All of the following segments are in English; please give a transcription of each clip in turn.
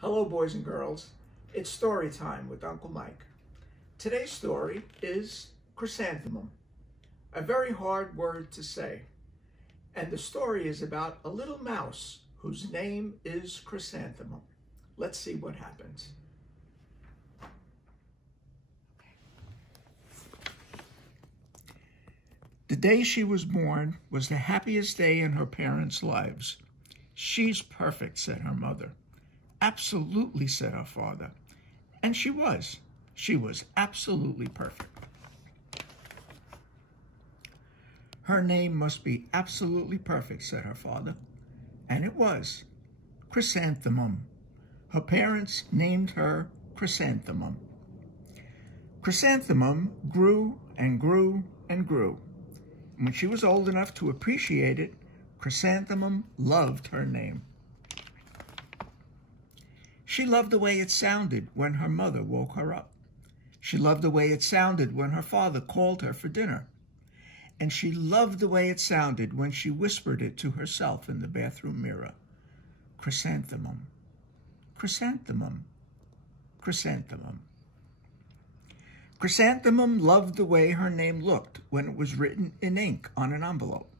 Hello, boys and girls. It's story time with Uncle Mike. Today's story is Chrysanthemum, a very hard word to say. And the story is about a little mouse whose name is Chrysanthemum. Let's see what happens. The day she was born was the happiest day in her parents' lives. "She's perfect," said her mother. "Absolutely," said her father. And she was. She was absolutely perfect. "Her name must be absolutely perfect," said her father. And it was. Chrysanthemum. Her parents named her Chrysanthemum. Chrysanthemum grew and grew and grew. When she was old enough to appreciate it, Chrysanthemum loved her name. She loved the way it sounded when her mother woke her up. She loved the way it sounded when her father called her for dinner. And she loved the way it sounded when she whispered it to herself in the bathroom mirror. Chrysanthemum, chrysanthemum, chrysanthemum. Chrysanthemum loved the way her name looked when it was written in ink on an envelope.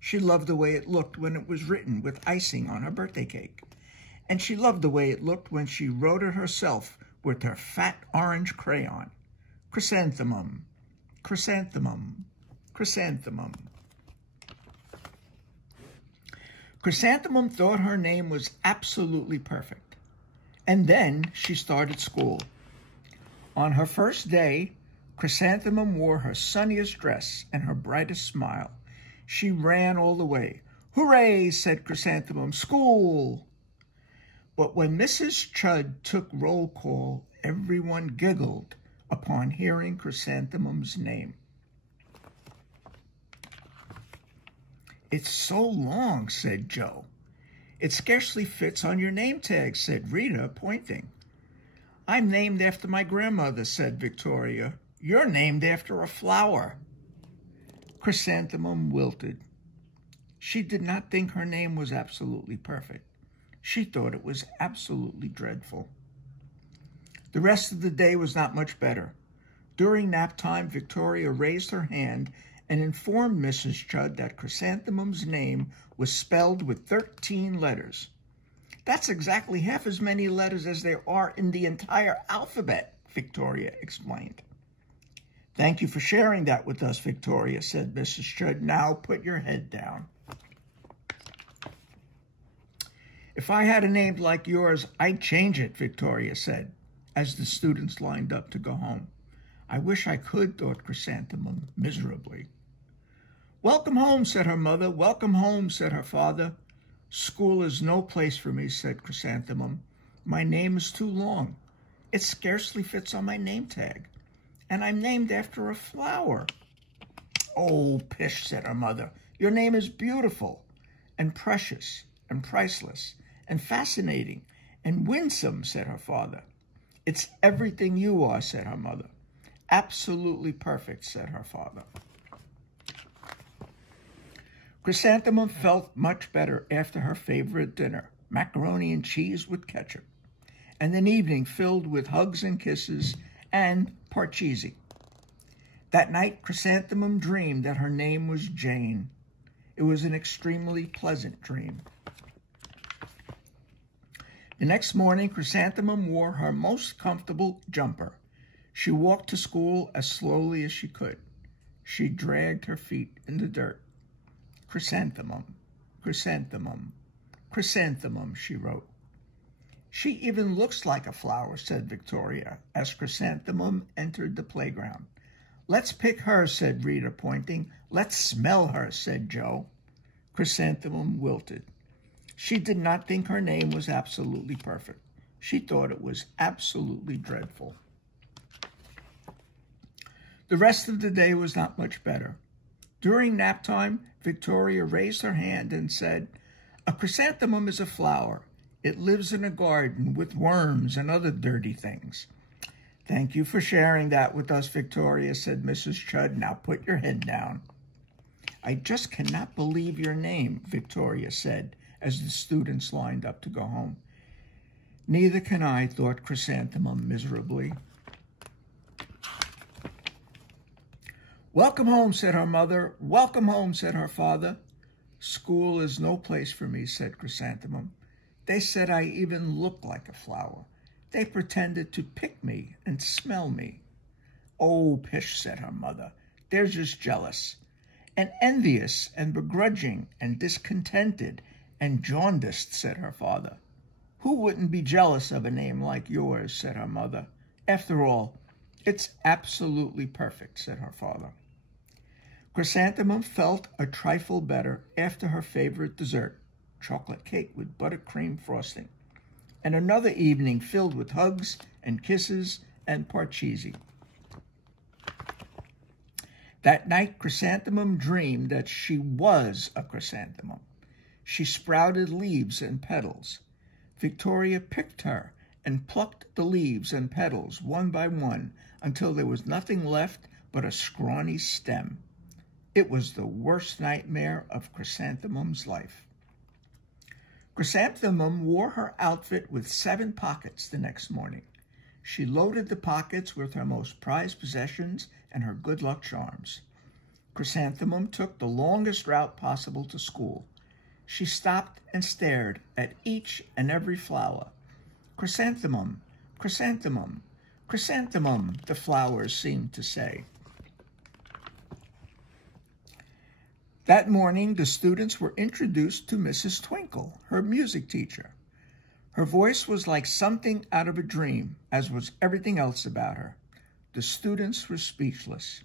She loved the way it looked when it was written with icing on her birthday cake. And she loved the way it looked when she wrote it herself with her fat orange crayon. Chrysanthemum, chrysanthemum, chrysanthemum. Chrysanthemum thought her name was absolutely perfect. And then she started school. On her first day, Chrysanthemum wore her sunniest dress and her brightest smile. She ran all the way. "Hooray," said Chrysanthemum, "school!" But when Mrs. Chud took roll call, everyone giggled upon hearing Chrysanthemum's name. "It's so long," said Joe. "It scarcely fits on your name tag," said Rita, pointing. "I'm named after my grandmother," said Victoria. "You're named after a flower." Chrysanthemum wilted. She did not think her name was absolutely perfect. She thought it was absolutely dreadful. The rest of the day was not much better. During nap time, Victoria raised her hand and informed Mrs. Chud that Chrysanthemum's name was spelled with 13 letters. "That's exactly half as many letters as there are in the entire alphabet," Victoria explained. "Thank you for sharing that with us, Victoria," said Mrs. Chud. "Now put your head down." "If I had a name like yours, I'd change it," Victoria said, as the students lined up to go home. "I wish I could," thought Chrysanthemum miserably. "Welcome home," said her mother. "Welcome home," said her father. "School is no place for me," said Chrysanthemum. "My name is too long. It scarcely fits on my name tag. And I'm named after a flower." "Oh, pish," said her mother. "Your name is beautiful and precious and priceless and fascinating and winsome," said her father. "It's everything you are," said her mother. "Absolutely perfect," said her father. Chrysanthemum felt much better after her favorite dinner, macaroni and cheese with ketchup, and an evening filled with hugs and kisses and parcheesi. That night, Chrysanthemum dreamed that her name was Jane. It was an extremely pleasant dream. The next morning, Chrysanthemum wore her most comfortable jumper. She walked to school as slowly as she could. She dragged her feet in the dirt. "Chrysanthemum, chrysanthemum, chrysanthemum," she wrote. "She even looks like a flower," said Victoria, as Chrysanthemum entered the playground. "Let's pick her," said Rita, pointing. "Let's smell her," said Joe. Chrysanthemum wilted. She did not think her name was absolutely perfect. She thought it was absolutely dreadful. The rest of the day was not much better. During nap time, Victoria raised her hand and said, "A chrysanthemum is a flower. It lives in a garden with worms and other dirty things." "Thank you for sharing that with us, Victoria," said Mrs. Chud. "Now put your head down." "I just cannot believe your name," Victoria said, as the students lined up to go home. Neither can I, thought Chrysanthemum miserably. Welcome home, said her mother. Welcome home, said her father. School is no place for me, said Chrysanthemum. They said I even looked like a flower. They pretended to pick me and smell me. Oh, pish, said her mother. They're just jealous, and envious, and begrudging, and discontented, and jaundiced, said her father. Who wouldn't be jealous of a name like yours, said her mother. After all, it's absolutely perfect, said her father. Chrysanthemum felt a trifle better after her favorite dessert, chocolate cake with buttercream frosting, and another evening filled with hugs and kisses and parcheesi. That night, Chrysanthemum dreamed that she was a chrysanthemum. She sprouted leaves and petals. Victoria picked her and plucked the leaves and petals one by one until there was nothing left but a scrawny stem. It was the worst nightmare of Chrysanthemum's life. Chrysanthemum wore her outfit with 7 pockets the next morning. She loaded the pockets with her most prized possessions and her good luck charms. Chrysanthemum took the longest route possible to school. She stopped and stared at each and every flower. Chrysanthemum, chrysanthemum, chrysanthemum, the flowers seemed to say. That morning, the students were introduced to Mrs. Twinkle, her music teacher. Her voice was like something out of a dream, as was everything else about her. The students were speechless.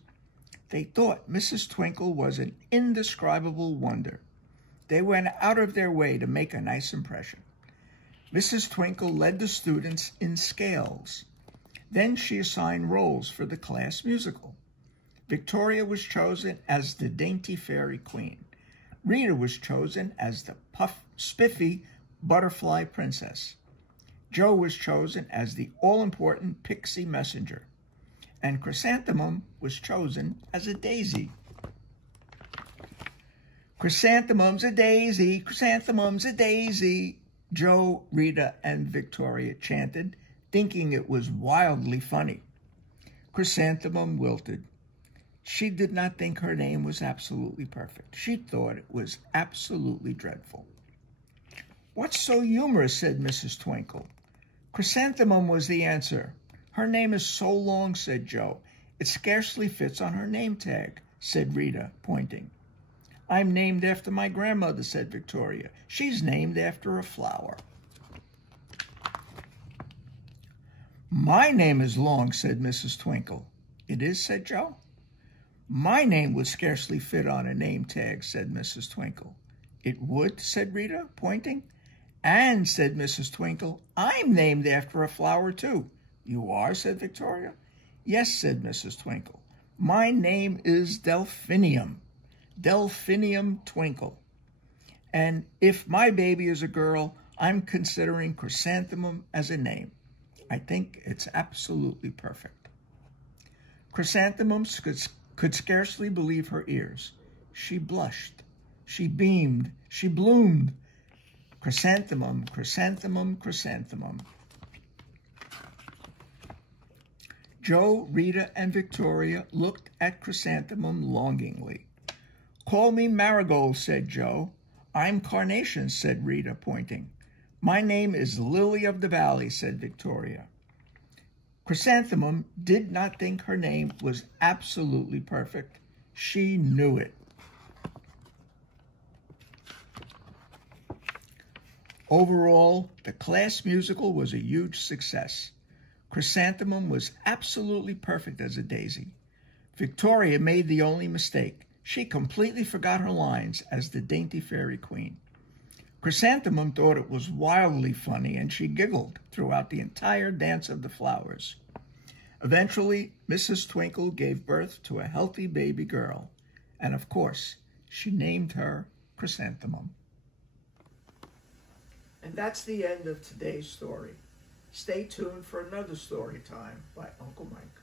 They thought Mrs. Twinkle was an indescribable wonder. They went out of their way to make a nice impression. Mrs. Twinkle led the students in scales. Then she assigned roles for the class musical. Victoria was chosen as the dainty fairy queen. Rita was chosen as the spiffy butterfly princess. Joe was chosen as the all-important pixie messenger. And Chrysanthemum was chosen as a daisy. Chrysanthemum's a daisy, chrysanthemum's a daisy, Joe, Rita, and Victoria chanted, thinking it was wildly funny. Chrysanthemum wilted. She did not think her name was absolutely perfect. She thought it was absolutely dreadful. What's so humorous, said Mrs. Twinkle. Chrysanthemum was the answer. Her name is so long, said Joe. It scarcely fits on her name tag, said Rita, pointing. I'm named after my grandmother, said Victoria. She's named after a flower. My name is long, said Mrs. Twinkle. It is, said Joe. My name would scarcely fit on a name tag, said Mrs. Twinkle. It would, said Rita, pointing. And, said Mrs. Twinkle, I'm named after a flower, too. You are, said Victoria. Yes, said Mrs. Twinkle. My name is Delphinium. Delphinium Twinkle. And if my baby is a girl, I'm considering Chrysanthemum as a name. I think it's absolutely perfect. Chrysanthemum could scarcely believe her ears. She blushed. She beamed. She bloomed. Chrysanthemum, chrysanthemum, chrysanthemum. Joe, Rita, and Victoria looked at Chrysanthemum longingly. Call me Marigold, said Joe. I'm Carnation, said Rita, pointing. My name is Lily of the Valley, said Victoria. Chrysanthemum did not think her name was absolutely perfect. She knew it. Overall, the class musical was a huge success. Chrysanthemum was absolutely perfect as a daisy. Victoria made the only mistake. She completely forgot her lines as the dainty fairy queen. Chrysanthemum thought it was wildly funny, and she giggled throughout the entire dance of the flowers. Eventually, Mrs. Twinkle gave birth to a healthy baby girl, and of course, she named her Chrysanthemum. And that's the end of today's story. Stay tuned for another story time by Uncle Mike.